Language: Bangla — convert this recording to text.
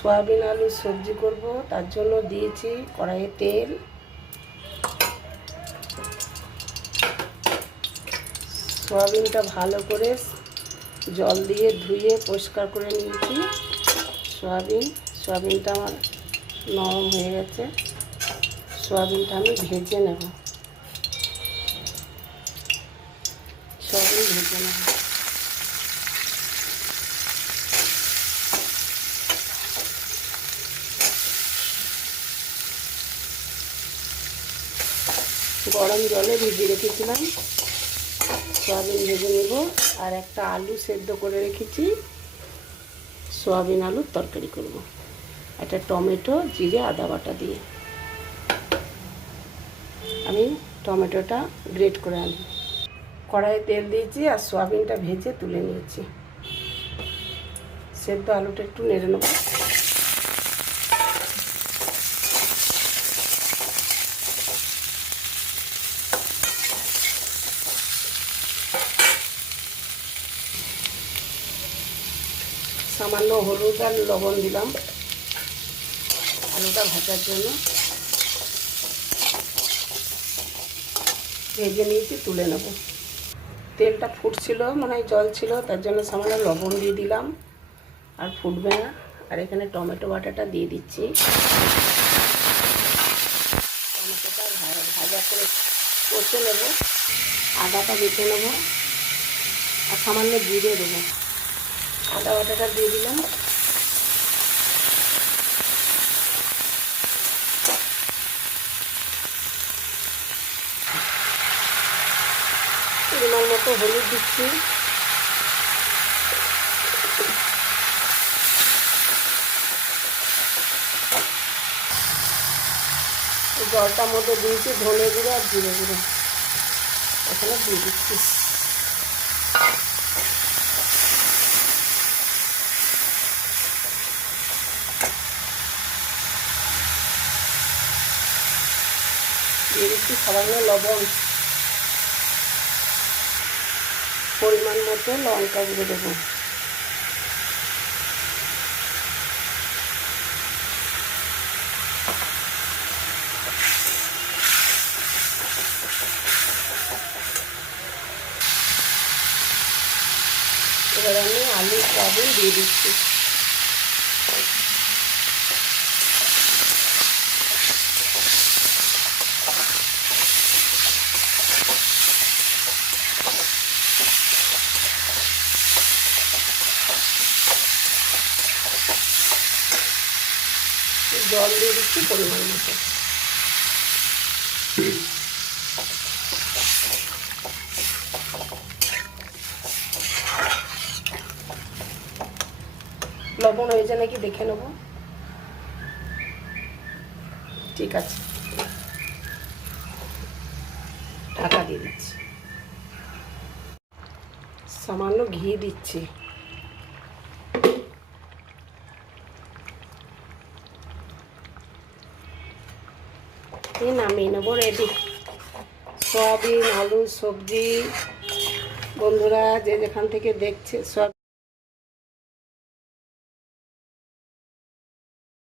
সয়াবিন, আলু, সবজি করব। তার জন্য দিয়েছি কড়াইয়ে তেল। সয়াবিনটা ভালো করে জল দিয়ে ধুয়ে পরিষ্কার করে নিয়েছি। সয়াবিন, সয়াবিনটা আমার নরম হয়ে গেছে। সয়াবিনটা আমি ভেজে নেব। সয়াবিন ভেজে নেব। গরম জলে ভিজিয়ে রেখেছিলাম। সয়াবিন ভেজে নেব। আর একটা আলু সেদ্ধ করে রেখেছি। সয়াবিন আলুর তরকারি করব। একটা টমেটো, জিরে, আদা বাটা দিয়ে। আমি টমেটোটা গ্রেট করে আনি কড়াইয়ে তেল দিয়েছি আর সয়াবিনটা ভেজে তুলে নিয়েছি। সেদ্ধ আলুটা একটু নেড়ে নেব। সামান্য হলুদ আর লবণ দিলাম। আলুটা ভাজার জন্য। ভেজে নিয়েছি, তুলে নেব। তেলটা ফুটছিল মানে জল ছিল, তার জন্য সামান্য লবণ দিয়ে দিলাম। আর ফুটবে না। আর এখানে টমেটো বাটাটা দিয়ে দিচ্ছি। টমেটোটা ভাজা করে কষে নেব। আদাটা বেটে নেব। আর সামান্য জিরে দেবো। আদা বাটাটা দিয়ে দিলাম। পরিমাণ মতো হলুদ দিচ্ছি। জলটার মধ্যে দিয়েছি, ধনে গুঁড়ো আর জিরে গুঁড়ো। এখানে দিয়ে দিচ্ছি। দিয়ে দিচ্ছি সামান্য লবণ পরিমাণ মতো লঙ্কা গুঁড়ো দেবো। এবার আমি আলু সবই দিয়ে দিচ্ছি। জল দিয়ে দিচ্ছি পরিমাণ মতো। লবণ হয়েছে নাকি দেখে নেব। ঠিক আছে। ঢাকা দিয়ে দিচ্ছি। সামান্য ঘি দিচ্ছি। এই নামিয়ে নেব রেডি সয়াবিন আলু সবজি। বন্ধুরা যে যেখান থেকে দেখছে সব